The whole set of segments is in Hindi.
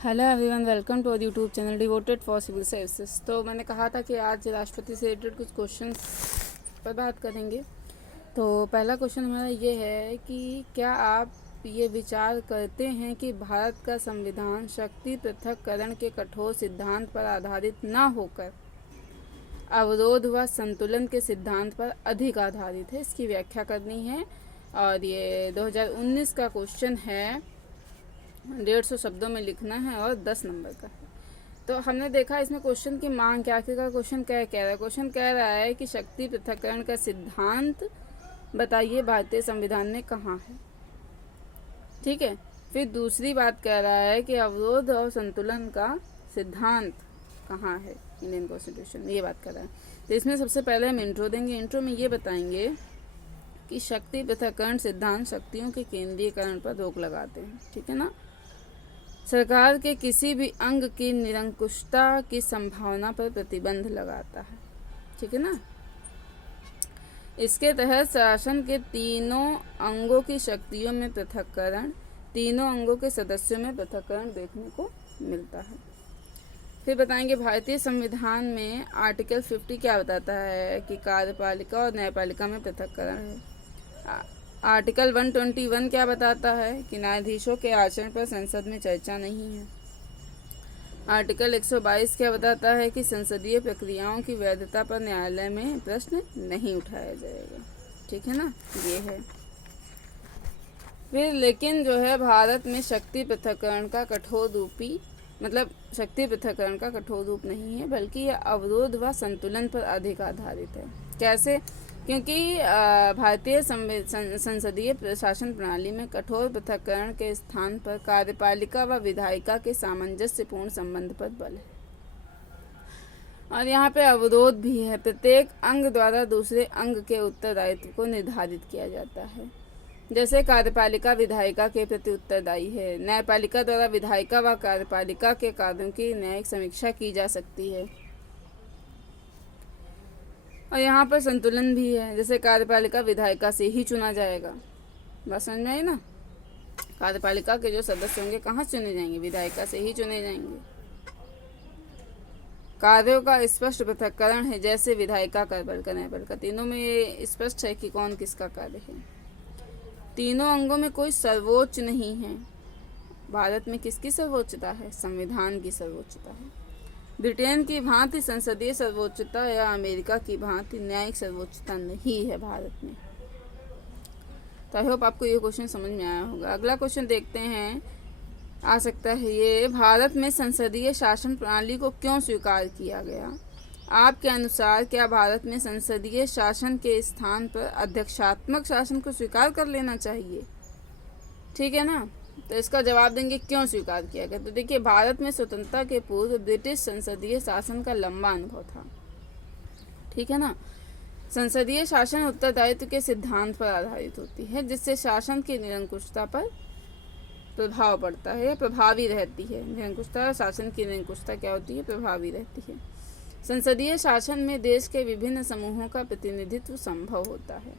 Hello everyone, welcome to YouTube channel devoted for civil services. तो मैंने कहा था कि आज राष्ट्रपति से रिलेटेड कुछ क्वेश्चंस पर बात करेंगे। तो पहला क्वेश्चन हमारा ये है कि क्या आप ये विचार करते हैं कि भारत का संविधान शक्ति पृथक्करण के कठोर सिद्धांत पर आधारित न होकर अवरोध व संतुलन के सिद्धांत पर अधिक आधारित है? इसकी व्याख्या करनी है। और ये 2019 का क्वेश्चन है, 150 शब्दों में लिखना है और 10 नंबर का है। तो हमने देखा इसमें क्वेश्चन की मांग क्या, आखिरकार क्वेश्चन क्या कह रहा है। क्वेश्चन कह रहा है कि शक्ति पृथक्करण का सिद्धांत बताइए भारतीय संविधान में कहाँ है। ठीक है, फिर दूसरी बात कह रहा है कि अवरोध और संतुलन का सिद्धांत कहाँ है इंडियन कॉन्स्टिट्यूशन में, ये बात कर रहा है। तो इसमें सबसे पहले हम इंट्रो देंगे। इंट्रो में ये बताएंगे कि शक्ति पृथक्करण सिद्धांत शक्तियों के केंद्रीयकरण पर रोक लगाते हैं। ठीक है ना। सरकार के किसी भी अंग की निरंकुशता की संभावना पर प्रतिबंध लगाता है। ठीक है ना। इसके तहत शासन के तीनों अंगों की शक्तियों में पृथक्करण, तीनों अंगों के सदस्यों में पृथक्करण देखने को मिलता है। फिर बताएंगे भारतीय संविधान में आर्टिकल 50 क्या बताता है कि कार्यपालिका और न्यायपालिका में पृथक्करण है। आर्टिकल 121 क्या बताता है कि न्यायाधीशों के आचरण पर संसद में चर्चा नहीं है। आर्टिकल 122 क्या बताता है कि संसदीय प्रक्रियाओं की वैधता पर न्यायालय में प्रश्न नहीं उठाया जाएगा। ठीक है ना, ये है। फिर लेकिन जो है भारत में शक्ति पृथक्करण का कठोर रूपी शक्ति पृथक्करण का कठोर रूप नहीं है, बल्कि यह अवरोध व संतुलन पर अधिक आधारित है। कैसे? क्योंकि भारतीय संसदीय प्रशासन प्रणाली में कठोर पृथक्करण के स्थान पर कार्यपालिका व विधायिका के सामंजस्यपूर्ण संबंध पर बल है। और यहाँ पे अवरोध भी है। प्रत्येक अंग द्वारा दूसरे अंग के उत्तरदायित्व को निर्धारित किया जाता है। जैसे कार्यपालिका विधायिका के प्रति उत्तरदायी है, न्यायपालिका द्वारा विधायिका व कार्यपालिका के कार्यों की न्यायिक समीक्षा की जा सकती है। और यहाँ पर संतुलन भी है। जैसे कार्यपालिका विधायिका से ही चुना जाएगा। बात समझ में आई ना। कार्यपालिका के जो सदस्य होंगे कहाँ चुने जाएंगे? विधायिका से ही चुने जाएंगे। कार्यों का स्पष्ट पृथक्करण है, जैसे विधायिका, कार्यपालिका, न्यायपालिका, तीनों में ये स्पष्ट है कि कौन किसका कार्य है। तीनों अंगों में कोई सर्वोच्च नहीं है। भारत में किसकी सर्वोच्चता है? संविधान की सर्वोच्चता है। ब्रिटेन की भांति संसदीय सर्वोच्चता या अमेरिका की भांति न्यायिक सर्वोच्चता नहीं है भारत में। तो आई होप आपको ये क्वेश्चन समझ में आया होगा। अगला क्वेश्चन देखते हैं, आ सकता है ये, भारत में संसदीय शासन प्रणाली को क्यों स्वीकार किया गया? आपके अनुसार क्या भारत में संसदीय शासन के स्थान पर अध्यक्षात्मक शासन को स्वीकार कर लेना चाहिए? ठीक है ना। तो इसका जवाब देंगे क्यों स्वीकार किया गया। तो देखिए, भारत में स्वतंत्रता के पूर्व ब्रिटिश संसदीय शासन का लंबा अनुभव था। ठीक है ना। संसदीय शासन उत्तरदायित्व के सिद्धांत पर आधारित होती है, जिससे शासन की निरंकुशता पर प्रभाव पड़ता है या प्रभावी रहती है। निरंकुशता, शासन की निरंकुशता क्या होती है? प्रभावी रहती है। संसदीय शासन में देश के विभिन्न समूहों का प्रतिनिधित्व संभव होता है।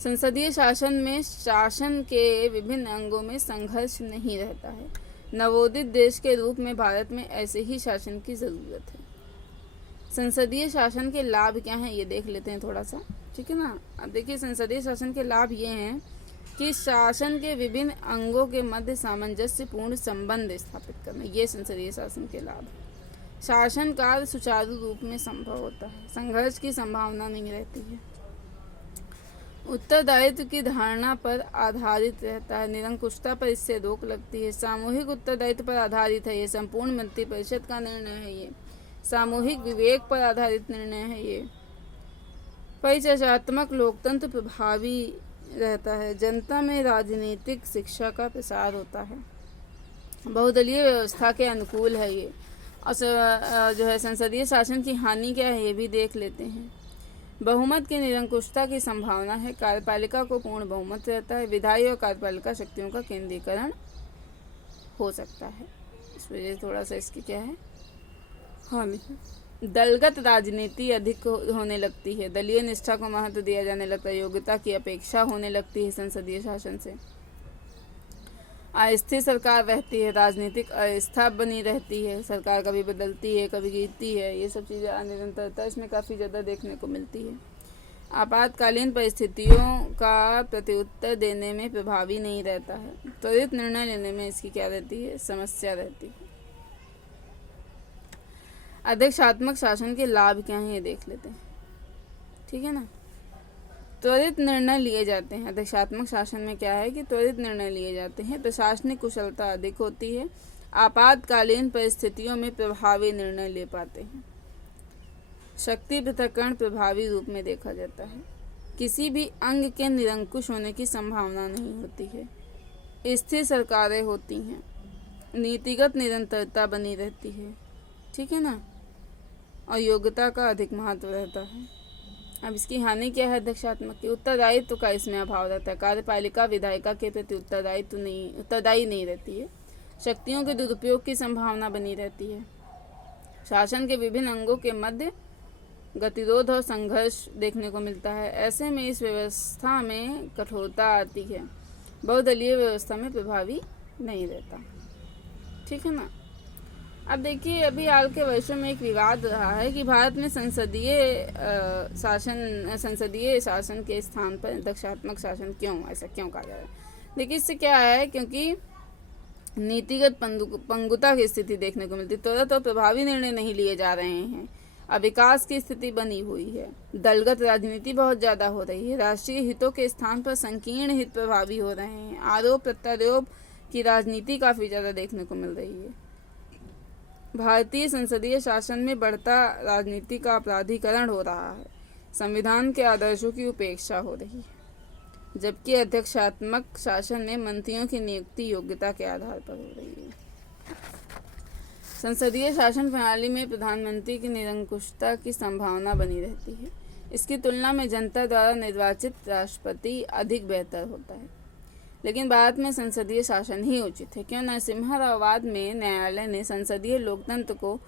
संसदीय शासन में शासन के विभिन्न अंगों में संघर्ष नहीं रहता है। नवोदित देश के रूप में भारत में ऐसे ही शासन की ज़रूरत है। संसदीय शासन के लाभ क्या हैं, ये देख लेते हैं थोड़ा सा। ठीक है ना। अब देखिए, संसदीय शासन के लाभ ये हैं कि शासन के विभिन्न अंगों के मध्य सामंजस्यपूर्ण संबंध स्थापित करना, ये संसदीय शासन के लाभ है। शासन कार्य सुचारू रूप में संभव होता है। संघर्ष की संभावना नहीं रहती है। उत्तरदायित्व की धारणा पर आधारित रहता है। निरंकुशता पर इससे रोक लगती है। सामूहिक उत्तरदायित्व पर आधारित है। ये संपूर्ण मंत्रिपरिषद का निर्णय है। ये सामूहिक विवेक पर आधारित निर्णय है। ये परिचर्चात्मक लोकतंत्र प्रभावी रहता है। जनता में राजनीतिक शिक्षा का प्रसार होता है। बहुदलीय व्यवस्था के अनुकूल है ये। और जो है संसदीय शासन की हानि क्या है, ये भी देख लेते हैं। बहुमत की निरंकुशता की संभावना है। कार्यपालिका को पूर्ण बहुमत रहता है। विधायी और कार्यपालिका शक्तियों का केंद्रीकरण हो सकता है। इस वजह से थोड़ा सा इसकी क्या है, हानि है। दलगत राजनीति अधिक होने लगती है। दलीय निष्ठा को महत्व दिया जाने लगता है। योग्यता की अपेक्षा होने लगती है संसदीय शासन से। अस्थिर सरकार रहती है, राजनीतिक अस्थायी बनी रहती है, सरकार कभी बदलती है कभी गिरती है, ये सब चीज़ें अनिरंतरता इसमें काफ़ी ज़्यादा देखने को मिलती है। आपातकालीन परिस्थितियों का प्रत्युत्तर देने में प्रभावी नहीं रहता है। त्वरित निर्णय लेने में इसकी क्या रहती है, समस्या रहती है। अध्यक्षात्मक शासन के लाभ क्या हैं ये देख लेते हैं, ठीक है ना। त्वरित निर्णय लिए जाते हैं। अध्यक्षात्मक शासन में क्या है कि त्वरित निर्णय लिए जाते हैं, प्रशासनिक कुशलता अधिक होती है, आपातकालीन परिस्थितियों में प्रभावी निर्णय ले पाते हैं, शक्ति पृथक्करण प्रभावी रूप में देखा जाता है, किसी भी अंग के निरंकुश होने की संभावना नहीं होती है, स्थिर सरकारें होती हैं, नीतिगत निरंतरता बनी रहती है, ठीक है ना, और योग्यता का अधिक महत्व रहता है। अब इसकी हानि क्या है अध्यक्षात्मक की, उत्तरदायित्व का इसमें अभाव रहता है, कार्यपालिका विधायिका के प्रति उत्तरदायी नहीं रहती है, शक्तियों के दुरुपयोग की संभावना बनी रहती है, शासन के विभिन्न अंगों के मध्य गतिरोध और संघर्ष देखने को मिलता है। ऐसे में इस व्यवस्था में कठोरता आती है, बहुदलीय व्यवस्था में प्रभावी नहीं रहता, ठीक है ना। अब देखिए अभी हाल के वर्षों में एक विवाद रहा है कि भारत में संसदीय शासन के स्थान पर अध्यक्षात्मक शासन ऐसा क्यों कहा जा रहा है। देखिए इससे क्या है, क्योंकि नीतिगत पंगुता की स्थिति देखने को मिलती है, तुरंत और प्रभावी निर्णय नहीं लिए जा रहे हैं, अविकास की स्थिति बनी हुई है, दलगत राजनीति बहुत ज़्यादा हो रही है, राष्ट्रीय हितों के स्थान पर संकीर्ण हित प्रभावी हो रहे हैं, आरोप प्रत्यारोप की राजनीति काफ़ी ज़्यादा देखने को मिल रही है, भारतीय संसदीय शासन में बढ़ता राजनीति का अपराधीकरण हो रहा है, संविधान के आदर्शों की उपेक्षा हो रही है, जबकि अध्यक्षात्मक शासन में मंत्रियों की नियुक्ति योग्यता के आधार पर हो रही है। संसदीय शासन प्रणाली में प्रधानमंत्री की निरंकुशता की संभावना बनी रहती है, इसकी तुलना में जनता द्वारा निर्वाचित राष्ट्रपति अधिक बेहतर होता है। लेकिन भारत में संसदीय शासन ही उचित है। क्यों? नरसिम्हा में न्यायालय ने संसदीय लोकतंत्र को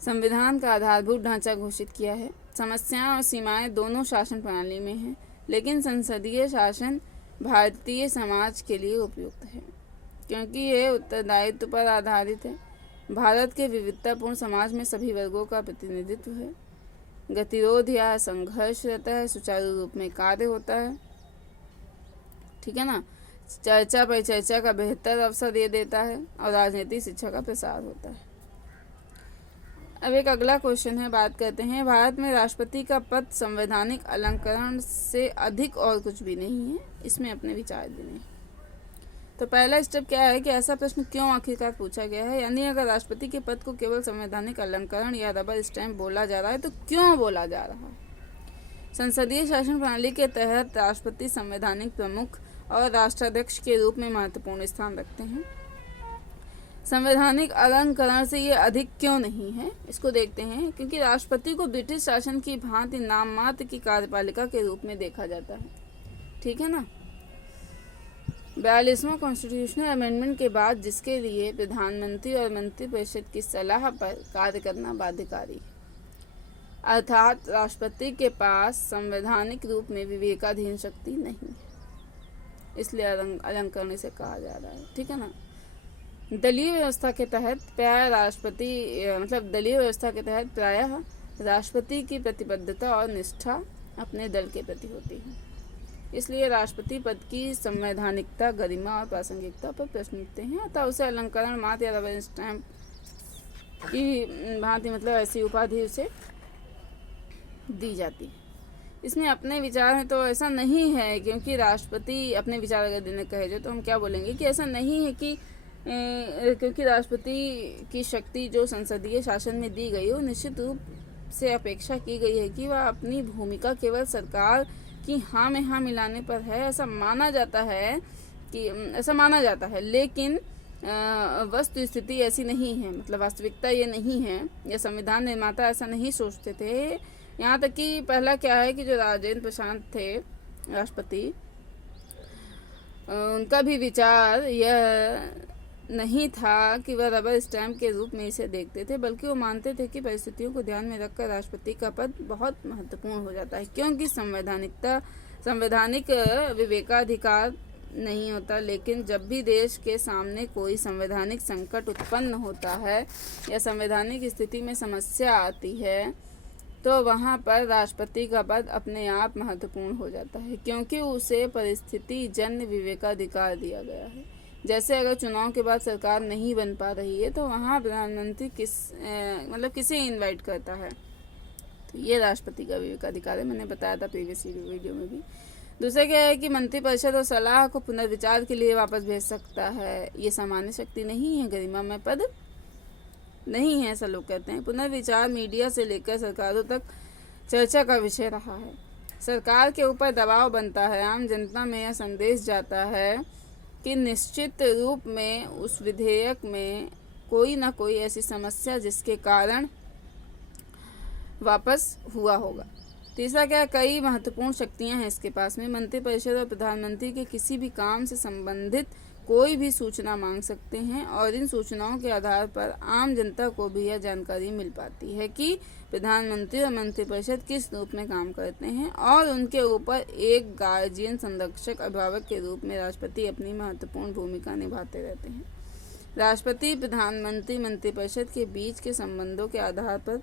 संविधान का आधारभूत ढांचा घोषित किया है। समस्याएं और सीमाएं दोनों शासन प्रणाली में हैं, लेकिन संसदीय शासन भारतीय समाज के लिए उपयुक्त है क्योंकि यह उत्तरदायित्व पर आधारित है। भारत के विविधतापूर्ण समाज में सभी वर्गों का प्रतिनिधित्व है, गतिरोध या संघर्ष रहता है, सुचारू रूप में कार्य होता है, ठीक है ना, चर्चा पर चर्चा का बेहतर अवसर दे देता है और राजनीतिक शिक्षा का प्रसार होता है। अब एक अगला क्वेश्चन है, बात करते हैं भारत में राष्ट्रपति का पद संवैधानिक अलंकरण से अधिक और कुछ भी नहीं है, इसमें अपने विचार देने। तो पहला स्टेप क्या है कि ऐसा प्रश्न क्यों आखिरकार पूछा गया है, यानी अगर राष्ट्रपति के पद को केवल संवैधानिक अलंकरण या रबर स्टैम्प बोला जा रहा है तो क्यों बोला जा रहा है। संसदीय शासन प्रणाली के तहत राष्ट्रपति संवैधानिक प्रमुख और राष्ट्राध्यक्ष के रूप में महत्वपूर्ण स्थान रखते हैं। संवैधानिक अलंकरण से ये अधिक क्यों नहीं है, इसको देखते हैं। क्योंकि राष्ट्रपति को ब्रिटिश शासन की भांति नाम मात्र की कार्यपालिका के रूप में देखा जाता है, ठीक है ना। 42वां कॉन्स्टिट्यूशनल अमेंडमेंट के बाद जिसके लिए प्रधानमंत्री और मंत्रिपरिषद की सलाह पर कार्य करना बाध्यकारी है, अर्थात राष्ट्रपति के पास संवैधानिक रूप में विवेकाधीन शक्ति नहीं है, इसलिए अलंकरण इसे कहा जा रहा है, ठीक है ना। दलीय व्यवस्था के तहत प्रायः राष्ट्रपति की प्रतिबद्धता और निष्ठा अपने दल के प्रति होती है, इसलिए राष्ट्रपति पद की संवैधानिकता, गरिमा और प्रासंगिकता पर प्रश्न उठते हैं, अतः उसे अलंकरण मात्र या रबर स्टैम्प की भांति ऐसी उपाधि उसे दी जाती है। इसमें अपने विचार हैं तो ऐसा नहीं है, क्योंकि राष्ट्रपति अपने विचार अगर देने कहे जो तो हम क्या बोलेंगे कि ऐसा नहीं है कि क्योंकि राष्ट्रपति की शक्ति जो संसदीय शासन में दी गई है वो निश्चित रूप से अपेक्षा की गई है कि वह अपनी भूमिका केवल सरकार की हाँ में हाँ मिलाने पर है, ऐसा माना जाता है, लेकिन वस्तु स्थिति ऐसी नहीं है, वास्तविकता ये नहीं है, या संविधान निर्माता ऐसा नहीं सोचते थे। यहाँ तक कि पहला क्या है कि जो राजेंद्र प्रसाद थे राष्ट्रपति, उनका भी विचार यह नहीं था कि वह रबर स्टैम्प के रूप में इसे देखते थे, बल्कि वो मानते थे कि परिस्थितियों को ध्यान में रखकर राष्ट्रपति का पद बहुत महत्वपूर्ण हो जाता है, क्योंकि संवैधानिक विवेकाधिकार नहीं होता, लेकिन जब भी देश के सामने कोई संवैधानिक संकट उत्पन्न होता है या संवैधानिक स्थिति में समस्या आती है तो वहाँ पर राष्ट्रपति का पद अपने आप महत्वपूर्ण हो जाता है, क्योंकि उसे परिस्थिति जन्य विवेकाधिकार दिया गया है। जैसे अगर चुनाव के बाद सरकार नहीं बन पा रही है तो वहाँ प्रधानमंत्री किसे इनवाइट करता है, तो ये राष्ट्रपति का विवेकाधिकार है। मैंने बताया था प्रीवियस वीडियो में भी। दूसरा क्या है कि मंत्रिपरिषद और सलाह को पुनर्विचार के लिए वापस भेज सकता है। ये सामान्य शक्ति नहीं है, गरिमामय पद नहीं है, ऐसा लोग कहते हैं। पुनर्विचार मीडिया से लेकर सरकारों तक चर्चा का विषय रहा है। सरकार के ऊपर दबाव बनता है, आम जनता में यह संदेश जाता है कि निश्चित रूप में उस विधेयक में कोई ना कोई ऐसी समस्या जिसके कारण वापस हुआ होगा। तीसरा क्या, कई महत्वपूर्ण शक्तियां हैं इसके पास में। मंत्रिपरिषद और प्रधानमंत्री के किसी भी काम से संबंधित कोई भी सूचना मांग सकते हैं और इन सूचनाओं के आधार पर आम जनता को भी यह जानकारी मिल पाती है कि प्रधानमंत्री और मंत्रिपरिषद किस रूप में काम करते हैं और उनके ऊपर एक गार्जियन, संरक्षक, अभिभावक के रूप में राष्ट्रपति अपनी महत्वपूर्ण भूमिका निभाते रहते हैं। राष्ट्रपति, प्रधानमंत्री, मंत्रिपरिषद के बीच के संबंधों के आधार पर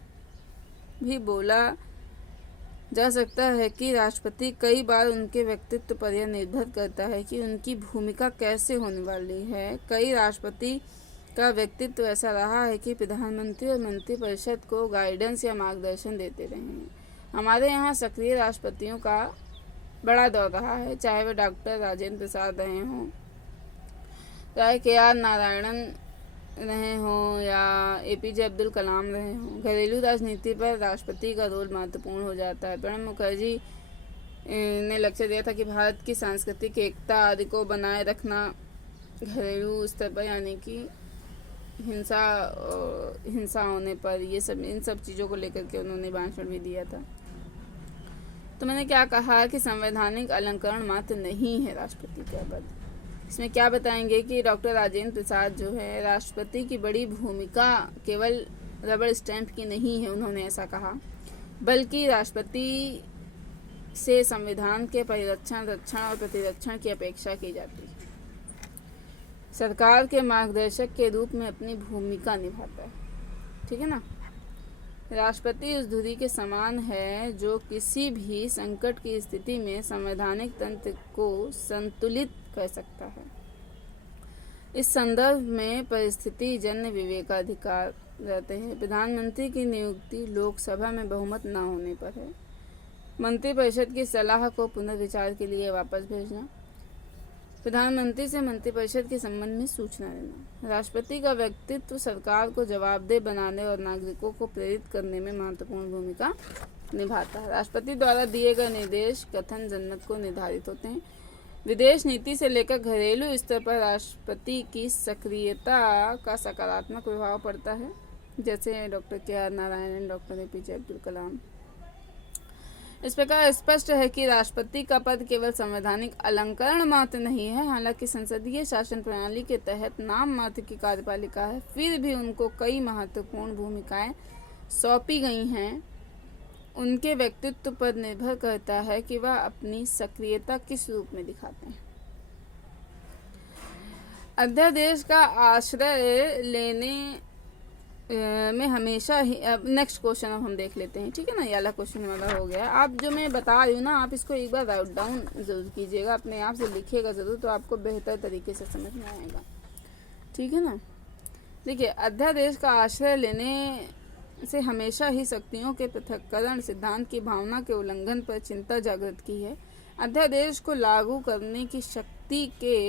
भी बोला जा सकता है कि राष्ट्रपति कई बार उनके व्यक्तित्व पर यह निर्भर करता है कि उनकी भूमिका कैसे होने वाली है। कई राष्ट्रपति का व्यक्तित्व ऐसा रहा है कि प्रधानमंत्री और मंत्रिपरिषद को गाइडेंस या मार्गदर्शन देते रहे हैं। हमारे यहाँ सक्रिय राष्ट्रपतियों का बड़ा दौर रहा है, चाहे वह डॉक्टर राजेंद्र प्रसाद रहे हों, चाहे KR नारायणन रहे हों या APJ अब्दुल कलाम रहे हों। घरेलू राजनीति पर राष्ट्रपति का रोल महत्वपूर्ण हो जाता है। प्रणब मुखर्जी ने लक्ष्य दिया था कि भारत की सांस्कृतिक एकता आदि को बनाए रखना घरेलू स्तर पर, यानी कि हिंसा होने पर, इन सब चीज़ों को लेकर के उन्होंने भाषण भी दिया था। तो मैंने क्या कहा कि संवैधानिक अलंकरण मात्र नहीं है राष्ट्रपति का पद। इसमें क्या बताएंगे कि डॉक्टर राजेंद्र प्रसाद जो है, राष्ट्रपति की बड़ी भूमिका केवल रबड़ स्टैंप की नहीं है, उन्होंने ऐसा कहा, बल्कि राष्ट्रपति से संविधान के परिरक्षण, रक्षण और प्रतिरक्षण की अपेक्षा की जाती है। सरकार के मार्गदर्शक के रूप में अपनी भूमिका निभाता है, ठीक है ना। राष्ट्रपति उस धुरी के समान है जो किसी भी संकट की स्थिति में संवैधानिक तंत्र को संतुलित कर सकता है। इस संदर्भ में परिस्थिति जन्य विवेकाधिकार रहते हैं। प्रधानमंत्री की नियुक्ति लोकसभा में बहुमत न होने पर है। मंत्रिपरिषद की सलाह को पुनर्विचार के लिए वापस भेजना, प्रधानमंत्री से मंत्रिपरिषद के संबंध में सूचना देना। राष्ट्रपति का व्यक्तित्व सरकार को जवाबदेह बनाने और नागरिकों को प्रेरित करने में महत्वपूर्ण भूमिका निभाता है। राष्ट्रपति द्वारा दिए गए निर्देश, कथन, जनमत को निर्धारित होते हैं। विदेश नीति से लेकर घरेलू स्तर पर राष्ट्रपति की सक्रियता का सकारात्मक प्रभाव पड़ता है, जैसे doctor KR Narayanan, doctor APJ Abdul Kalam. इस प्रकार स्पष्ट है कि राष्ट्रपति का पद केवल संवैधानिक अलंकरण मात्र नहीं है, हालांकि संसदीय शासन प्रणाली के तहत नाम मात्र की कार्यपालिका है, फिर भी उनको कई महत्वपूर्ण भूमिकाएं सौंपी गई हैं। उनके व्यक्तित्व पर निर्भर करता है कि वह अपनी सक्रियता किस रूप में दिखाते हैं। अध्यादेश का आश्रय लेने में हमेशा ही, अब नेक्स्ट क्वेश्चन अब हम देख लेते हैं, ठीक है ना। ये वाला क्वेश्चन वाला हो गया। आप जो मैं बता रही हूँ ना, आप इसको एक बार राइट डाउन जरूर कीजिएगा, अपने आप से लिखिएगा ज़रूर, तो आपको बेहतर तरीके से समझ में आएगा, ठीक है ना। देखिए, अध्यादेश का आश्रय लेने से हमेशा ही शक्तियों के पृथक्करण सिद्धांत की भावना के उल्लंघन पर चिंता जागृत की है। अध्यादेश को लागू करने की शक्ति के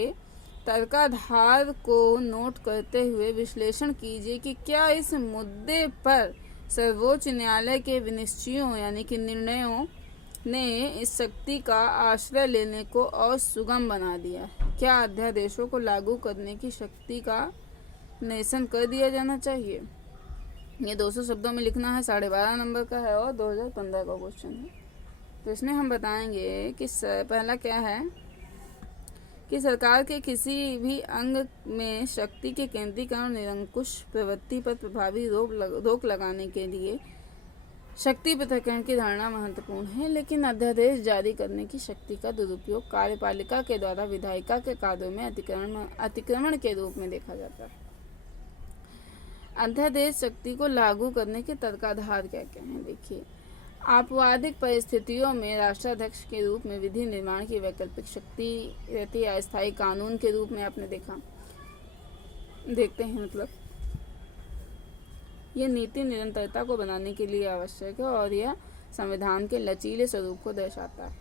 तर्काधार को नोट करते हुए विश्लेषण कीजिए कि क्या इस मुद्दे पर सर्वोच्च न्यायालय के विनिश्चयों यानी कि निर्णयों ने इस शक्ति का आश्रय लेने को और सुगम बना दिया है। क्या अध्यादेशों को लागू करने की शक्ति का निरसन कर दिया जाना चाहिए। ये 200 शब्दों में लिखना है, 12.5 नंबर का है और 2015 का क्वेश्चन है। तो इसमें हम बताएंगे कि पहला क्या है कि सरकार के किसी भी अंग में शक्ति के केंद्रीकरण निरंकुश प्रवृत्ति पर प्रभावी रोक लगाने के लिए शक्ति पृथक्करण की धारणा महत्वपूर्ण है, लेकिन अध्यादेश जारी करने की शक्ति का दुरुपयोग कार्यपालिका के द्वारा विधायिका के कार्यों में अतिक्रमण के रूप में देखा जाता है। अध्यादेश शक्ति को लागू करने के तर्काधार क्या क्या हैं, देखिए। आपवादिक परिस्थितियों में राष्ट्राध्यक्ष के रूप में विधि निर्माण की वैकल्पिक शक्ति रहती है। अस्थायी कानून के रूप में आपने देखते हैं, मतलब यह नीति निरंतरता को बनाने के लिए आवश्यक है और यह संविधान के लचीले स्वरूप को दर्शाता है।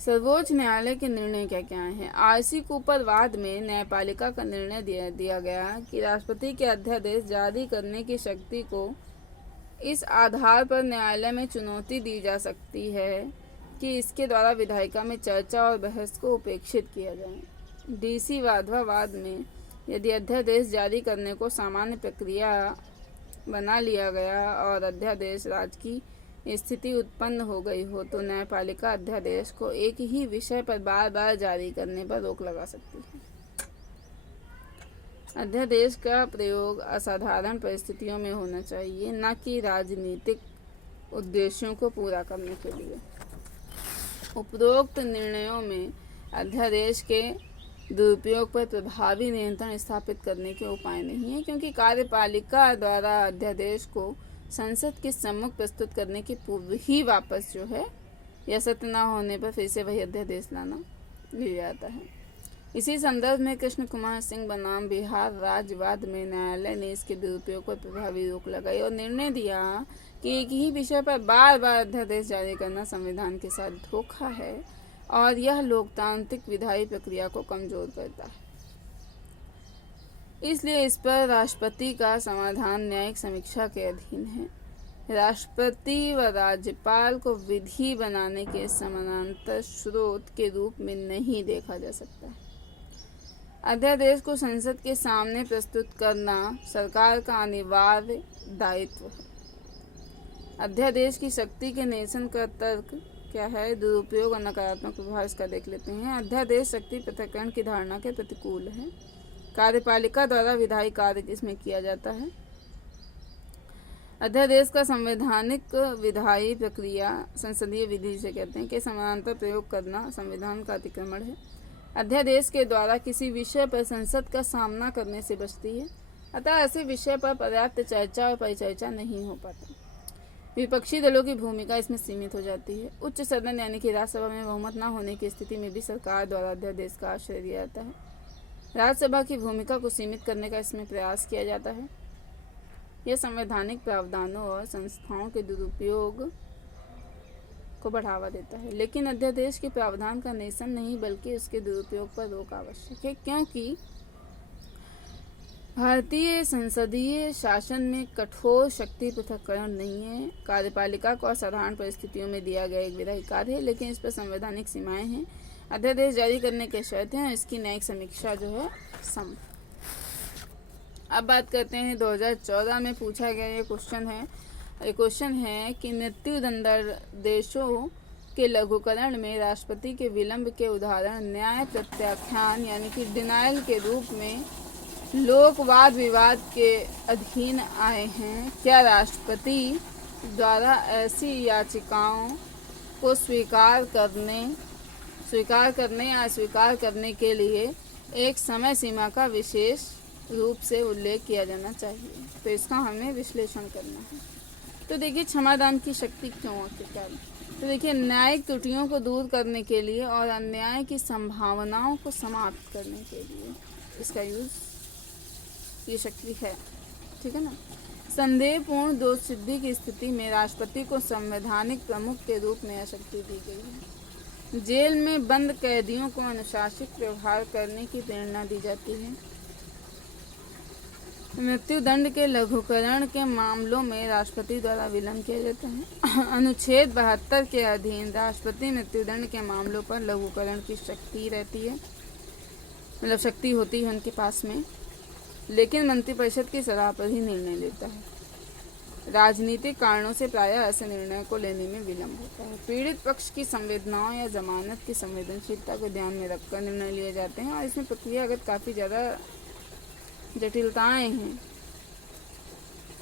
सर्वोच्च न्यायालय के निर्णय क्या क्या हैं। आरसी कूपर वाद में न्यायपालिका का निर्णय दिया गया कि राष्ट्रपति के अध्यादेश जारी करने की शक्ति को इस आधार पर न्यायालय में चुनौती दी जा सकती है कि इसके द्वारा विधायिका में चर्चा और बहस को उपेक्षित किया जाए। डीसी वाधवा वाद में यदि अध्यादेश जारी करने को सामान्य प्रक्रिया बना लिया गया और अध्यादेश राज्य की स्थिति उत्पन्न हो गई हो तो न्यायपालिका अध्यादेश को एक ही विषय पर बार बार जारी करने पर रोक लगा सकती है। अध्यादेश का प्रयोग असाधारण परिस्थितियों में होना चाहिए, न कि राजनीतिक उद्देश्यों को पूरा करने के लिए। उपरोक्त निर्णयों में अध्यादेश के दुरुपयोग पर प्रभावी नियंत्रण स्थापित करने के उपाय नहीं है, क्योंकि कार्यपालिका द्वारा अध्यादेश को संसद के सम्मुख प्रस्तुत करने के पूर्व ही वापस जो है या सत्य न होने पर फिर से वही अध्यादेश लाना मिल जाता है। इसी संदर्भ में कृष्ण कुमार सिंह बनाम बिहार राज्यवाद में न्यायालय ने इसके दुरुपयोग पर प्रभावी रोक लगाई और निर्णय दिया कि एक ही विषय पर बार बार अध्यादेश जारी करना संविधान के साथ धोखा है और यह लोकतांत्रिक विधायी प्रक्रिया को कमजोर करता है। इसलिए इस पर राष्ट्रपति का समाधान न्यायिक समीक्षा के अधीन है। राष्ट्रपति व राज्यपाल को विधि बनाने के समानांतर स्रोत के रूप में नहीं देखा जा सकता है। अध्यादेश को संसद के सामने प्रस्तुत करना सरकार का अनिवार्य दायित्व है। अध्यादेश की शक्ति के निरसन का तर्क क्या है, दुरुपयोग और नकारात्मक प्रभाव इसका देख लेते हैं। अध्यादेश शक्ति पृथक्करण की धारणा के प्रतिकूल है। कार्यपालिका द्वारा विधायी कार्य इसमें किया जाता है। अध्यादेश का संवैधानिक विधायी प्रक्रिया संसदीय विधि से कहते हैं कि समानांतर प्रयोग करना संविधान का अतिक्रमण है। अध्यादेश के द्वारा किसी विषय पर संसद का सामना करने से बचती है, अतः ऐसे विषय पर पर्याप्त चर्चा और परिचर्चा नहीं हो पाता। विपक्षी दलों की भूमिका इसमें सीमित हो जाती है। उच्च सदन यानी कि राज्यसभा में बहुमत न होने की स्थिति में भी सरकार द्वारा अध्यादेश का आश्रय दिया जाता है। राज्यसभा की भूमिका को सीमित करने का इसमें प्रयास किया जाता है। यह संवैधानिक प्रावधानों और संस्थाओं के दुरुपयोग को बढ़ावा देता है, लेकिन अध्यादेश के प्रावधान का निरसन नहीं बल्कि उसके दुरुपयोग पर रोक आवश्यक है, क्योंकि भारतीय संसदीय शासन में कठोर शक्ति पृथक्करण नहीं है। कार्यपालिका को असाधारण परिस्थितियों में दिया गया एक विधायी कार्य है, लेकिन इस पर संवैधानिक सीमाएं हैं। अध्यादेश जारी करने के शर्त हैं, इसकी न्यायिक समीक्षा जो है सम। अब बात करते हैं 2014 में पूछा गया ये क्वेश्चन है कि मृत्यु दंडादेशों के लघुकरण में राष्ट्रपति के विलंब के उदाहरण न्याय प्रत्याख्यान यानी कि डिनायल के रूप में लोक वाद विवाद के अधीन आए हैं। क्या राष्ट्रपति द्वारा ऐसी याचिकाओं को स्वीकार करने या अस्वीकार करने के लिए एक समय सीमा का विशेष रूप से उल्लेख किया जाना चाहिए? तो इसका हमें विश्लेषण करना है। तो देखिए, क्षमादान की शक्ति क्यों आखिरकार? तो देखिए, न्यायिक त्रुटियों को दूर करने के लिए और अन्याय की संभावनाओं को समाप्त करने के लिए इसका ये शक्ति है, ठीक है ना। संदेहपूर्ण दोष सिद्धि की स्थिति में राष्ट्रपति को संवैधानिक प्रमुख के रूप में यह शक्ति दी गई है। जेल में बंद कैदियों को अनुशासित व्यवहार करने की प्रेरणा दी जाती है। मृत्यु दंड के लघुकरण के मामलों में राष्ट्रपति द्वारा विलंब किया जाता है। अनुच्छेद 72 के अधीन राष्ट्रपति मृत्युदंड के मामलों पर लघुकरण की शक्ति रहती है, मतलब शक्ति होती है उनके पास में, लेकिन मंत्रिपरिषद की सलाह पर ही निर्णय लेता है। राजनीतिक कारणों से प्रायः ऐसे निर्णय को लेने में विलंब होता है। पीड़ित पक्ष की संवेदनाओं या जमानत की संवेदनशीलता को ध्यान में रखकर निर्णय लिए जाते हैं और इसमें प्रक्रियागत काफ़ी ज़्यादा जटिलताएं हैं।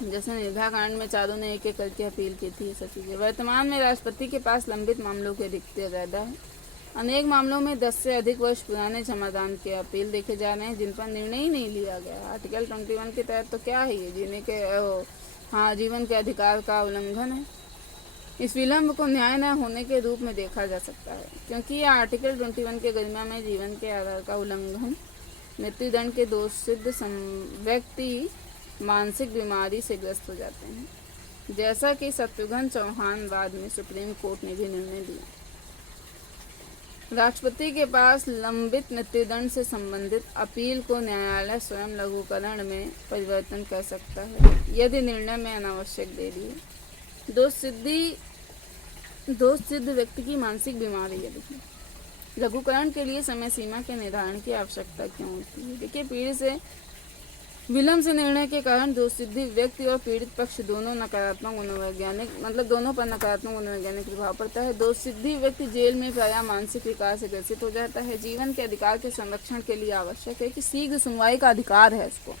जैसे निर्भया कांड में चारों ने एक एक करके अपील की थी, ये सब चीज़ें। वर्तमान में राष्ट्रपति के पास लंबित मामलों की अधिकता ज़्यादा है। अनेक मामलों में 10 से अधिक वर्ष पुराने समाधान के अपील देखे जा रहे हैं जिन पर निर्णय ही नहीं लिया गया। आर्टिकल 21 के तहत तो क्या है ये, जीवन के अधिकार का उल्लंघन है। इस विलंब को न्याय न होने के रूप में देखा जा सकता है, क्योंकि यह आर्टिकल 21 के गरिमा में जीवन के आधार का उल्लंघन, मृत्युदंड के दोष सिद्ध व्यक्ति मानसिक बीमारी से ग्रस्त हो जाते हैं, जैसा कि शत्रुघ्न चौहान बाद में सुप्रीम कोर्ट ने भी निर्णय दिया। राष्ट्रपति के पास लंबित मृत्युदंड से संबंधित अपील को न्यायालय स्वयं लघुकरण में परिवर्तन कर सकता है यदि निर्णय में अनावश्यक देरी है। दोष सिद्ध व्यक्ति की मानसिक बीमारी है। देखिए, लघुकरण के लिए समय सीमा के निर्धारण की आवश्यकता क्यों होती है? देखिए, पीड़ित से विलंब से निर्णय के कारण दोष सिद्ध व्यक्ति और पीड़ित पक्ष दोनों दोनों पर नकारात्मक मनोवैज्ञानिक प्रभाव पड़ता है। दोष सिद्ध व्यक्ति जेल में प्रायः मानसिक विकार से ग्रसित हो जाता है। जीवन के अधिकार के संरक्षण के लिए आवश्यक है कि शीघ्र सुनवाई का अधिकार है इसको।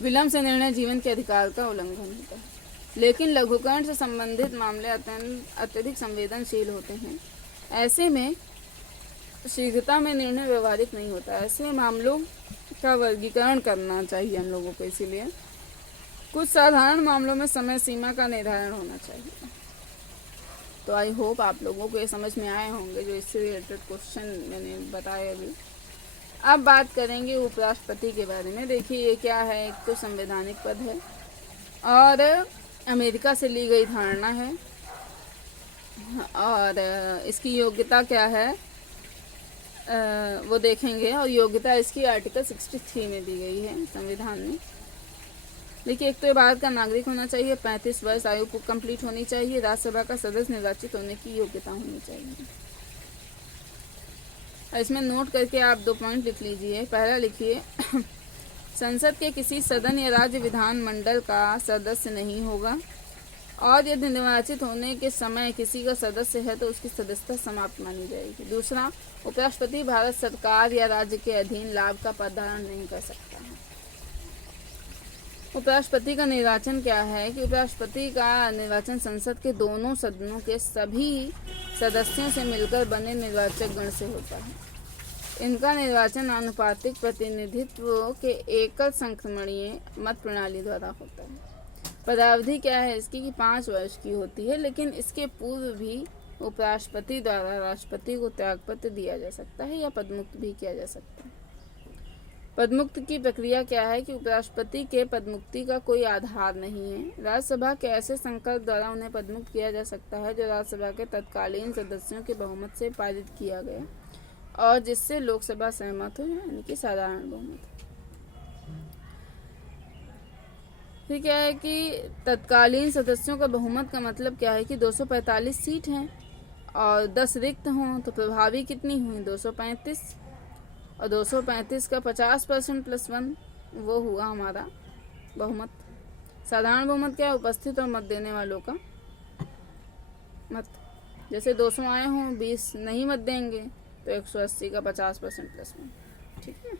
विलंब से निर्णय जीवन के अधिकार का उल्लंघन होता है। लेकिन लघुकरण से संबंधित मामले अत्यधिक संवेदनशील होते हैं। ऐसे में शीघ्रता में निर्णय व्यवहारिक नहीं होता। ऐसे मामलों का वर्गीकरण करना चाहिए हम लोगों को। इसीलिए कुछ साधारण मामलों में समय सीमा का निर्धारण होना चाहिए। तो आई होप आप लोगों को ये समझ में आए होंगे जो इससे रिलेटेड क्वेश्चन मैंने बताए अभी। अब बात करेंगे उपराष्ट्रपति के बारे में। देखिए, ये क्या है, एक तो संवैधानिक पद है और अमेरिका से ली गई धारणा है, और इसकी योग्यता क्या है वो देखेंगे। और योग्यता इसकी आर्टिकल 63 में दी गई है संविधान में। देखिए, एक तो भारत का नागरिक होना चाहिए, 35 वर्ष आयु कंप्लीट होनी चाहिए, राज्यसभा का सदस्य निर्वाचित होने की योग्यता होनी चाहिए। इसमें नोट करके आप 2 पॉइंट लिख लीजिए। पहला लिखिए, संसद के किसी सदन या राज्य विधान मंडल का सदस्य नहीं होगा, और यदि निर्वाचित होने के समय किसी का सदस्य है तो उसकी सदस्यता समाप्त मानी जाएगी। दूसरा, उपराष्ट्रपति भारत सरकार या राज्य के अधीन लाभ का प्रदान नहीं कर सकता है। उपराष्ट्रपति का निर्वाचन क्या है कि उपराष्ट्रपति का निर्वाचन संसद के दोनों सदनों के सभी सदस्यों से मिलकर बने निर्वाचक गण से होता है। इनका निर्वाचन आनुपातिक प्रतिनिधित्व के एकल संक्रमणीय मत प्रणाली द्वारा होता है। पदावधि क्या है इसकी कि 5 वर्ष की होती है, लेकिन इसके पूर्व भी उपराष्ट्रपति द्वारा राष्ट्रपति को त्यागपत्र दिया जा सकता है या पदमुक्त भी किया जा सकता है। पदमुक्त की प्रक्रिया क्या है कि उपराष्ट्रपति के पदमुक्ति का कोई आधार नहीं है। राज्यसभा के ऐसे संकल्प द्वारा उन्हें पदमुक्त किया जा सकता है जो राज्यसभा के तत्कालीन सदस्यों के बहुमत से पारित किया गया और जिससे लोकसभा सहमत हो, यानी कि साधारण बहुमत। फिर क्या है कि तत्कालीन सदस्यों का बहुमत का मतलब क्या है कि 245 सीट हैं और 10 रिक्त हों तो प्रभावी कितनी हुई 235, और 235 का 50% + 1 वो हुआ हमारा बहुमत। साधारण बहुमत क्या है, उपस्थित और मत देने वालों का मत। जैसे 200 आए हों, 20 नहीं मत देंगे तो 180 का 50% + 1। ठीक है,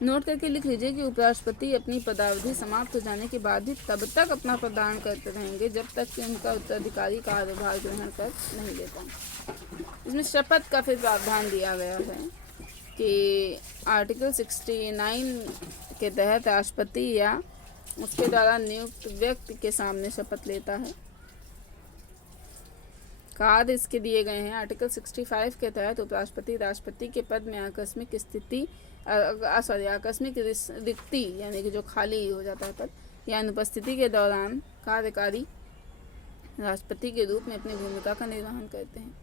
नोट करके लिख लीजिए कि उपराष्ट्रपति अपनी पदावधि समाप्त हो जाने के बाद भी तब तक अपना प्रदान करते रहेंगे जब तक कि उनका उत्तराधिकारी कार्यभार ग्रहण कर नहीं लेता। इसमें शपथ का फिर प्रावधान दिया गया है कि आर्टिकल 69 के तहत राष्ट्रपति या उसके द्वारा नियुक्त व्यक्ति के सामने शपथ लेता है। कार्य इसके दिए गए हैं। आर्टिकल 65 के तहत उपराष्ट्रपति राष्ट्रपति के पद में आकस्मिक रिक्ति यानी कि जो खाली हो जाता है पद या अनुपस्थिति के दौरान कार्यकारी राष्ट्रपति के रूप में अपनी भूमिका का निर्वहन करते हैं।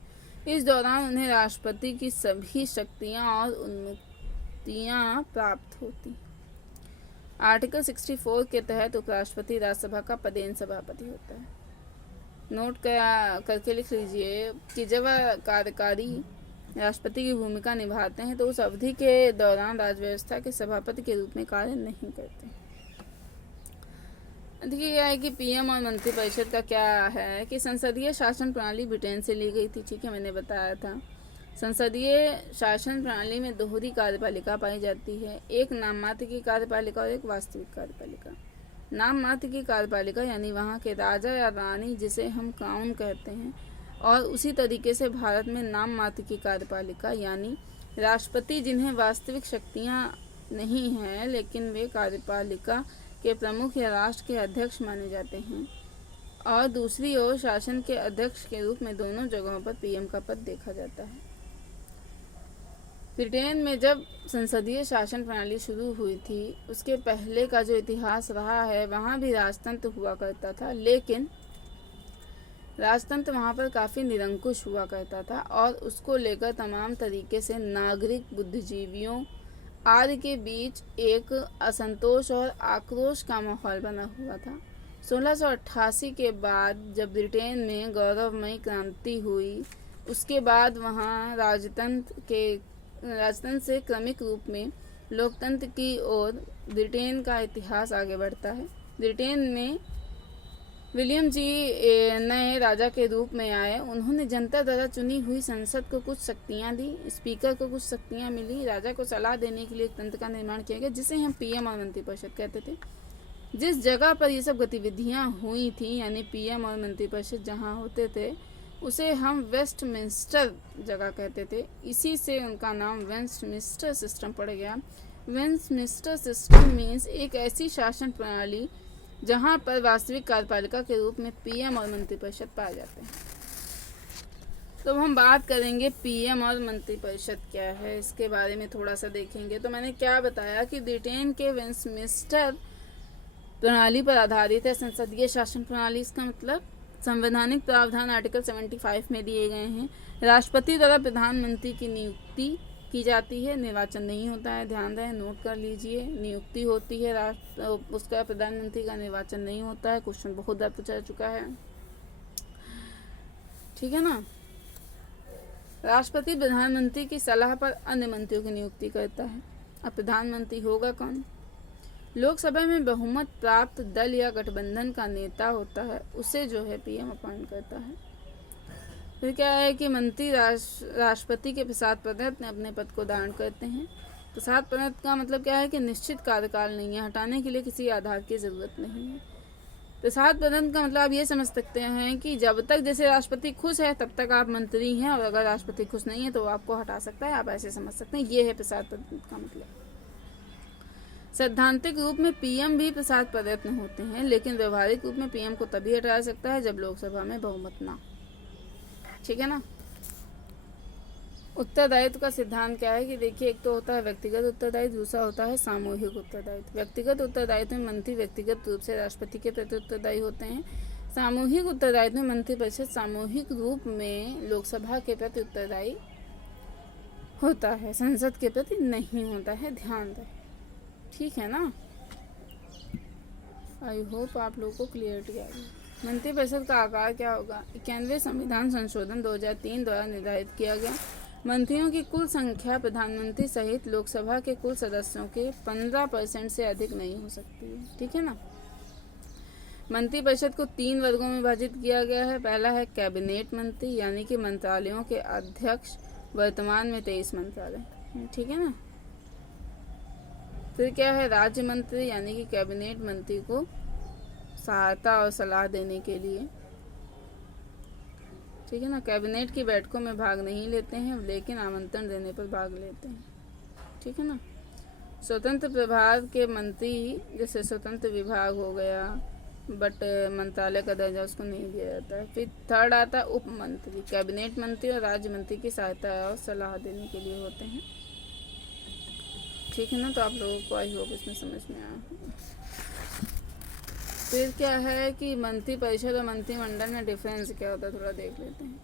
इस दौरान उन्हें राष्ट्रपति की सभी शक्तियां और उन्नतियां प्राप्त होती। आर्टिकल 64 के तहत उपराष्ट्रपति राज्यसभा का पदेन सभापति होता है। नोट करके लिख लीजिए कि जब कार्यकारी राष्ट्रपति की भूमिका निभाते हैं तो उस अवधि के दौरान राज्यव्यवस्था के सभापति के रूप में कार्य नहीं करते। देखिए क्या है कि पीएम और मंत्रिपरिषद का क्या है कि संसदीय शासन प्रणाली ब्रिटेन से ली गई थी। ठीक है, मैंने बताया था। संसदीय शासन प्रणाली में दोहरी कार्यपालिका पाई जाती है, एक नाम मात्र की कार्यपालिका और एक वास्तविक कार्यपालिका। नाम मात्र की कार्यपालिका यानी वहाँ के राजा या रानी जिसे हम क्राउन कहते हैं, और उसी तरीके से भारत में नाम मात्र की कार्यपालिका यानी राष्ट्रपति जिन्हें वास्तविक शक्तियाँ नहीं हैं लेकिन वे कार्यपालिका के प्रमुख या राष्ट्र के अध्यक्ष माने जाते हैं, और दूसरी ओर शासन के अध्यक्ष के रूप में दोनों जगहों पर पीएम का पद देखा जाता है। ब्रिटेन में जब संसदीय शासन प्रणाली शुरू हुई थी उसके पहले का जो इतिहास रहा है वहाँ भी राजतंत्र हुआ करता था, लेकिन राजतंत्र वहाँ पर काफ़ी निरंकुश हुआ करता था और उसको लेकर तमाम तरीके से नागरिक बुद्धिजीवियों आदि के बीच एक असंतोष और आक्रोश का माहौल बना हुआ था। 1688 के बाद जब ब्रिटेन में गौरवमयी क्रांति हुई उसके बाद वहाँ राजतंत्र से क्रमिक रूप में लोकतंत्र की ओर ब्रिटेन का इतिहास आगे बढ़ता है। ब्रिटेन में विलियम जी नए राजा के रूप में आए। उन्होंने जनता द्वारा चुनी हुई संसद को कुछ शक्तियां दी, स्पीकर को कुछ शक्तियां मिली, राजा को सलाह देने के लिए एक तंत्र का निर्माण किया गया जिसे हम पीएम और मंत्रिपरिषद कहते थे। जिस जगह पर ये सब गतिविधियां हुई थी यानी पीएम और मंत्रिपरिषद जहां होते थे उसे हम वेस्टमिंस्टर जगह कहते थे, इसी से उनका नाम वेस्टमिंस्टर सिस्टम पड़ गया। वेस्टमिंस्टर सिस्टम मीन्स एक ऐसी शासन प्रणाली जहां पर वास्तविक कार्यपालिका के रूप में पीएम और मंत्रिपरिषद पाए जाते हैं। तो हम बात करेंगे पीएम और मंत्रिपरिषद क्या है, इसके बारे में थोड़ा सा देखेंगे। तो मैंने क्या बताया कि ब्रिटेन के वेस्टमिंस्टर प्रणाली पर आधारित है संसदीय शासन प्रणाली। इसका मतलब संवैधानिक प्रावधान आर्टिकल 75 में दिए गए हैं। राष्ट्रपति द्वारा प्रधानमंत्री की नियुक्ति की जाती है, निर्वाचन नहीं होता है, ध्यान रहे, नोट कर लीजिए। नियुक्ति होती है उसका, प्रधानमंत्री का निर्वाचन नहीं होता है। क्वेश्चन बहुत बार पूछा चुका है, ठीक है ना। राष्ट्रपति प्रधानमंत्री की सलाह पर अन्य मंत्रियों की नियुक्ति करता है। अब प्रधानमंत्री होगा कौन? लोकसभा में बहुमत प्राप्त दल या गठबंधन का नेता होता है, उसे जो है पीएम अपॉइंट करता है। फिर क्या है कि मंत्री राष्ट्रपति के प्रसाद पदक में अपने पद को धारण करते हैं। प्रसाद पदक का मतलब क्या है कि निश्चित कार्यकाल नहीं है, हटाने के लिए किसी आधार की जरूरत नहीं है। प्रसाद पदक का मतलब आप ये समझ सकते हैं कि जब तक जैसे राष्ट्रपति खुश है तब तक आप मंत्री हैं, और अगर राष्ट्रपति खुश नहीं है तो आपको हटा सकता है, आप ऐसे समझ सकते हैं। ये है प्रसाद पदक का मतलब। सैद्धांतिक रूप में पीएम भी प्रसाद पदक में होते हैं, लेकिन व्यवहारिक रूप में पीएम को तभी हटाया सकता है जब लोकसभा में बहुमत ना, ठीक है ना। उत्तरदायित्व का सिद्धांत क्या है कि देखिए, एक तो होता है व्यक्तिगत उत्तरदायित्व, दूसरा होता है सामूहिक उत्तरदायित्व। व्यक्तिगत उत्तरदायित्व में मंत्री व्यक्तिगत रूप से राष्ट्रपति के प्रति उत्तरदायी होते हैं। सामूहिक उत्तरदायित्व में मंत्रिपरिषद सामूहिक रूप में लोकसभा के प्रति उत्तरदायी होता है, संसद के प्रति नहीं होता है, ध्यान दें, ठीक है ना। आई होप आप लोगों को क्लियरिटी आ गई। मंत्रिपरिषद का आकार क्या होगा? 91वें संविधान संशोधन 2003 द्वारा निर्धारित किया गया। मंत्रियों की कुल संख्या प्रधानमंत्री सहित लोकसभा के कुल सदस्यों के 15% से अधिक नहीं हो सकती है, ठीक है ना। मंत्रिपरिषद को 3 वर्गों में विभाजित किया गया है। पहला है कैबिनेट मंत्री, यानी कि मंत्रालयों के अध्यक्ष, वर्तमान में 23 मंत्रालय, ठीक है ना। फिर क्या है राज्य मंत्री, यानी कि कैबिनेट मंत्री को सहायता और सलाह देने के लिए, ठीक है ना। कैबिनेट की बैठकों में भाग नहीं लेते हैं लेकिन आमंत्रण देने पर भाग लेते हैं, ठीक है ना। स्वतंत्र प्रभार के मंत्री, जैसे स्वतंत्र विभाग हो गया बट मंत्रालय का दर्जा उसको नहीं दिया जाता है। फिर थर्ड आता है उप मंत्री। कैबिनेट मंत्री और राज्य मंत्री की सहायता और सलाह देने के लिए होते हैं, ठीक है ना। तो आप लोगों को आई होप इसमें समझ में आया। फिर क्या है कि मंत्रिपरिषद और मंत्रिमंडल में डिफरेंस क्या होता है, थोड़ा देख लेते हैं।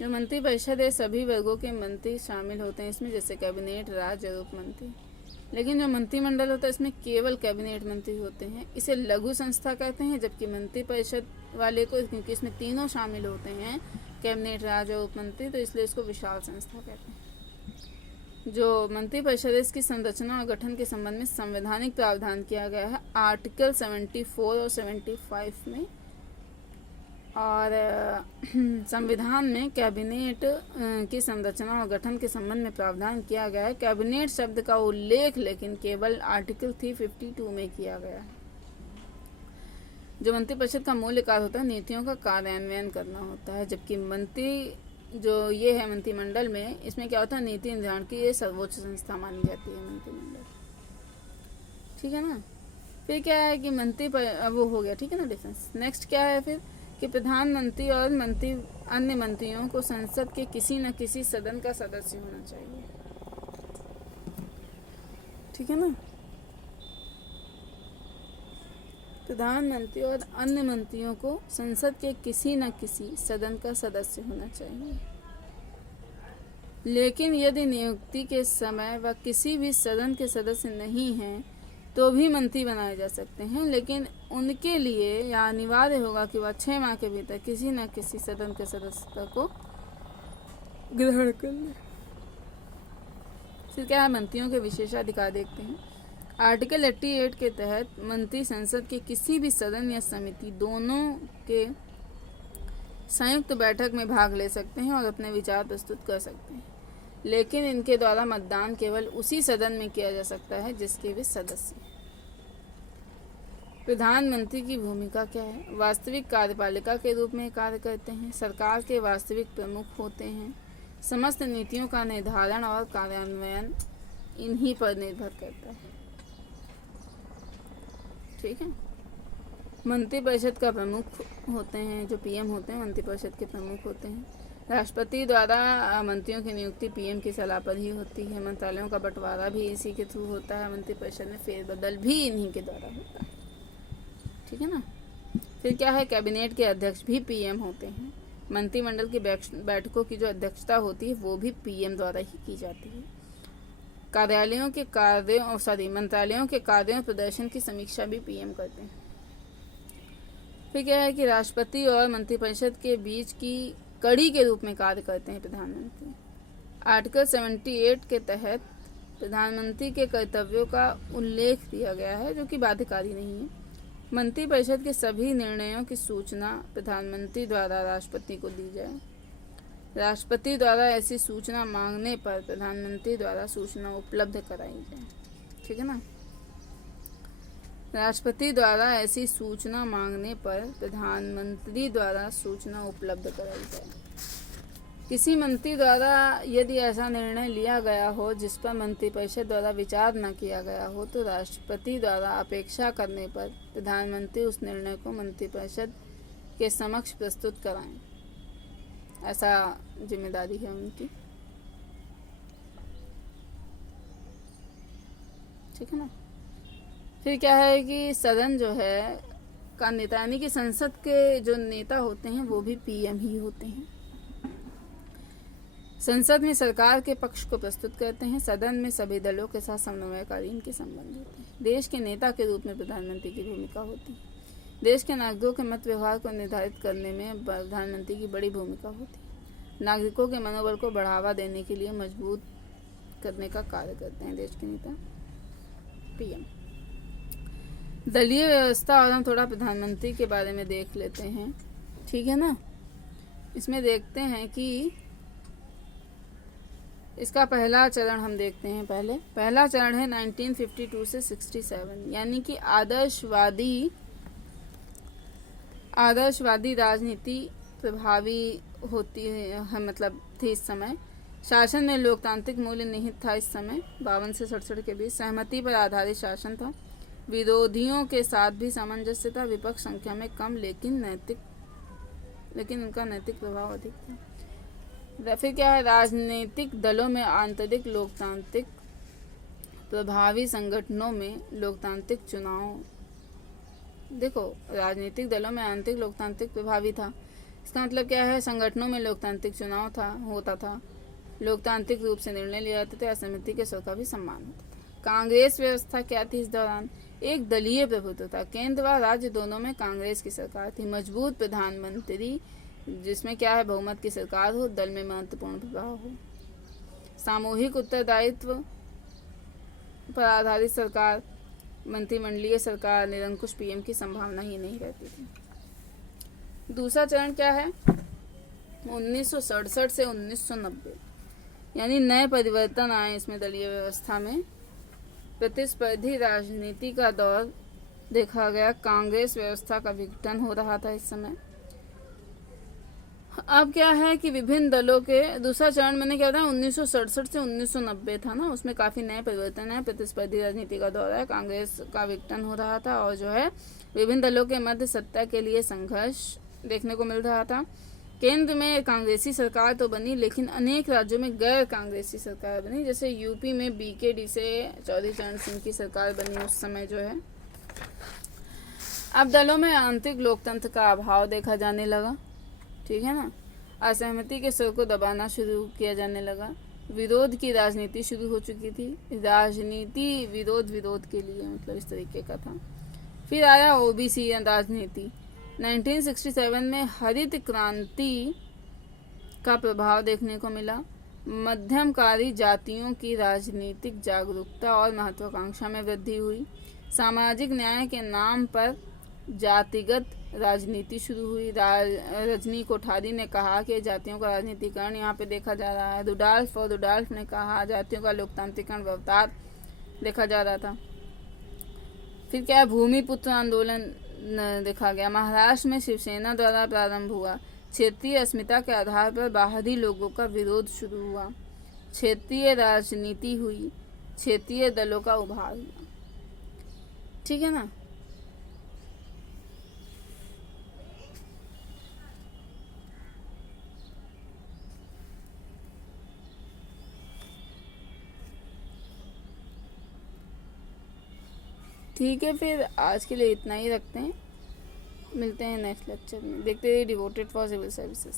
जो मंत्रिपरिषद है सभी वर्गों के मंत्री शामिल होते हैं इसमें, जैसे कैबिनेट, राज्य और उप मंत्री। लेकिन जो मंत्रिमंडल होता है इसमें केवल कैबिनेट मंत्री होते हैं। इसे लघु संस्था कहते हैं, जबकि मंत्रिपरिषद वाले को, क्योंकि इसमें तीनों शामिल होते हैं, कैबिनेट, राज्य और उप मंत्री, तो इसलिए इसको विशाल संस्था कहते हैं। जो मंत्रिपरिषद है इसकी संरचना और गठन के संबंध में संवैधानिक प्रावधान किया गया है आर्टिकल 74 और 75 में। और संविधान में कैबिनेट की संरचना और गठन के संबंध में प्रावधान किया गया है। कैबिनेट शब्द का उल्लेख लेकिन केवल आर्टिकल 352 में किया गया है। जो मंत्रिपरिषद का मूल कार्य होता है नीतियों का कार्यान्वयन करना होता है, जबकि मंत्री जो ये है मंत्रिमंडल में, इसमें क्या होता है नीति निर्धारण की ये सर्वोच्च संस्था मानी जाती है मंत्रिमंडल। ठीक है ना। फिर क्या है कि वो हो गया, ठीक है ना, डिफरेंस। नेक्स्ट क्या है फिर कि प्रधानमंत्री और अन्य मंत्रियों को संसद के किसी न किसी सदन का सदस्य होना चाहिए। ठीक है ना। प्रधानमंत्री और अन्य मंत्रियों को संसद के किसी न किसी सदन का सदस्य होना चाहिए, लेकिन यदि नियुक्ति के समय वह किसी भी सदन के सदस्य नहीं हैं तो भी मंत्री बनाए जा सकते हैं, लेकिन उनके लिए यह अनिवार्य होगा कि वह 6 माह के भीतर किसी न किसी सदन के सदस्यता को ग्रहण कर ले। फिर क्या है, मंत्रियों के विशेषाधिकार देखते हैं। आर्टिकल 88 के तहत मंत्री संसद के किसी भी सदन या समिति दोनों के संयुक्त बैठक में भाग ले सकते हैं और अपने विचार प्रस्तुत कर सकते हैं, लेकिन इनके द्वारा मतदान केवल उसी सदन में किया जा सकता है जिसके वे सदस्य। प्रधानमंत्री की भूमिका क्या है? वास्तविक कार्यपालिका के रूप में कार्य करते हैं, सरकार के वास्तविक प्रमुख होते हैं, समस्त नीतियों का निर्धारण और कार्यान्वयन इन्हीं पर निर्भर करता है। ठीक है। मंत्रिपरिषद का प्रमुख होते हैं, जो पीएम होते हैं मंत्रिपरिषद के प्रमुख होते हैं। राष्ट्रपति द्वारा मंत्रियों की नियुक्ति पीएम की सलाह पर ही होती है। मंत्रालयों का बंटवारा भी इसी के थ्रू होता है। मंत्रिपरिषद में फेरबदल भी इन्हीं के द्वारा होता है। ठीक है ना। फिर क्या है, कैबिनेट के अध्यक्ष भी पीएम होते हैं। मंत्रिमंडल की बैठकों की जो अध्यक्षता होती है वो भी पीएम द्वारा ही की जाती है। मंत्रालयों के कार्यों प्रदर्शन की समीक्षा भी पीएम करते हैं। फिर क्या है कि राष्ट्रपति और मंत्रिपरिषद के बीच की कड़ी के रूप में कार्य करते हैं प्रधानमंत्री। आर्टिकल 78 के तहत प्रधानमंत्री के कर्तव्यों का उल्लेख दिया गया है, जो कि बाध्यकारी नहीं है। मंत्रिपरिषद के सभी निर्णयों की सूचना प्रधानमंत्री द्वारा राष्ट्रपति को दी जाए। राष्ट्रपति द्वारा ऐसी सूचना मांगने पर प्रधानमंत्री द्वारा सूचना उपलब्ध कराई जाए। ठीक है ना। राष्ट्रपति द्वारा ऐसी सूचना मांगने पर प्रधानमंत्री द्वारा सूचना उपलब्ध कराई जाए। किसी मंत्री द्वारा यदि ऐसा निर्णय लिया गया हो जिस पर मंत्रिपरिषद द्वारा विचार न किया गया हो, तो राष्ट्रपति द्वारा अपेक्षा करने पर प्रधानमंत्री उस निर्णय को मंत्रिपरिषद के समक्ष प्रस्तुत कराएं। ऐसा जिम्मेदारी है उनकी। ठीक है ना। फिर क्या है कि सदन जो है का नेता, यानी कि संसद के जो नेता होते हैं वो भी पीएम ही होते हैं। संसद में सरकार के पक्ष को प्रस्तुत करते हैं। सदन में सभी दलों के साथ समन्वयकारी इनके संबंध होते हैं। देश के नेता के रूप में प्रधानमंत्री की भूमिका होती है। देश के नागरिकों के मत व्यवहार को निर्धारित करने में प्रधानमंत्री की बड़ी भूमिका होती है। नागरिकों के मनोबल को बढ़ावा देने के लिए मजबूत करने का कार्य करते हैं देश के नेता पीएम। दलीय व्यवस्था, और हम थोड़ा प्रधानमंत्री के बारे में देख लेते हैं। ठीक है ना। इसमें देखते हैं कि इसका पहला चरण हम देखते हैं। पहला चरण है 1952 से 67, यानी कि आदर्शवादी राजनीति प्रभावी होती है, मतलब थी इस समय। शासन में लोकतांत्रिक मूल्य निहित था इस समय। 52 से 67 के बीच सहमति पर आधारित शासन था। विरोधियों के साथ भी सामंजस्य था। विपक्ष संख्या में कम, लेकिन उनका नैतिक प्रभाव अधिक था। फिर क्या है, राजनीतिक दलों में आंतरिक लोकतांत्रिक प्रभावी संगठनों में लोकतांत्रिक चुनाव। देखो, राजनीतिक दलों में आंतरिक लोकतांत्रिक प्रभावी था, इसका मतलब क्या है, संगठनों में लोकतांत्रिक चुनाव होता था, लोकतांत्रिक रूप से निर्णय लिया जाते थे, असहमति के स्वर का भी सम्मान होता था। कांग्रेस व्यवस्था क्या थी इस दौरान? एक दलीय प्रभुत्व था। केंद्र व राज्य दोनों में कांग्रेस की सरकार थी। मजबूत प्रधानमंत्री, जिसमें क्या है, बहुमत की सरकार हो, दल में महत्वपूर्ण प्रभाव हो। सामूहिक उत्तरदायित्व पर आधारित सरकार, मंत्रिमंडलीय सरकार, निरंकुश पीएम की संभावना ही नहीं रहती थी। दूसरा चरण क्या है, 1967 से 1990, यानी नए परिवर्तन आए इसमें दलीय व्यवस्था में। प्रतिस्पर्धी राजनीति का दौर देखा गया, कांग्रेस व्यवस्था का विघटन हो रहा था इस समय। अब क्या है कि विभिन्न दलों के, दूसरा चरण मैंने क्या बताया 1967 से 1990 था ना, उसमें काफ़ी नए परिवर्तन है, प्रतिस्पर्धी राजनीति का दौर है, कांग्रेस का विघटन हो रहा था और जो है विभिन्न दलों के मध्य सत्ता के लिए संघर्ष देखने को मिल रहा था। केंद्र में कांग्रेसी सरकार तो बनी, लेकिन अनेक राज्यों में गैर कांग्रेसी सरकार बनी, जैसे यूपी में बीकेडी से चौधरी चरण सिंह की सरकार बनी उस समय जो है। अब दलों में आंतरिक लोकतंत्र का अभाव देखा जाने लगा, ठीक है ना। असहमति के स्वर को दबाना शुरू किया जाने लगा, विरोध की राजनीति शुरू हो चुकी थी, राजनीति विरोध के लिए, मतलब इस तरीके का था। फिर आया ओबीसी राजनीति। 1967 में हरित क्रांति का प्रभाव देखने को मिला, मध्यमकारी जातियों की राजनीतिक जागरूकता और महत्वाकांक्षा में वृद्धि हुई, सामाजिक न्याय के नाम पर जातिगत राजनीति शुरू हुई। रजनी कोठारी ने कहा कि जातियों का राजनीतिकरण यहाँ पे देखा जा रहा है। रुडॉल्फ ने कहा जातियों का लोकतांत्रिकरण अवतार देखा जा रहा था। फिर क्या है, भूमिपुत्र आंदोलन देखा गया, महाराष्ट्र में शिवसेना द्वारा प्रारंभ हुआ, क्षेत्रीय अस्मिता के आधार पर बाहरी लोगों का विरोध शुरू हुआ, क्षेत्रीय राजनीति हुई, क्षेत्रीय दलों का उभार हुआ, ठीक है ना। ठीक है, फिर आज के लिए इतना ही रखते हैं, मिलते हैं नेक्स्ट लेक्चर में। देखते रहिए डिवोटेड फॉर सिविल सर्विसेज।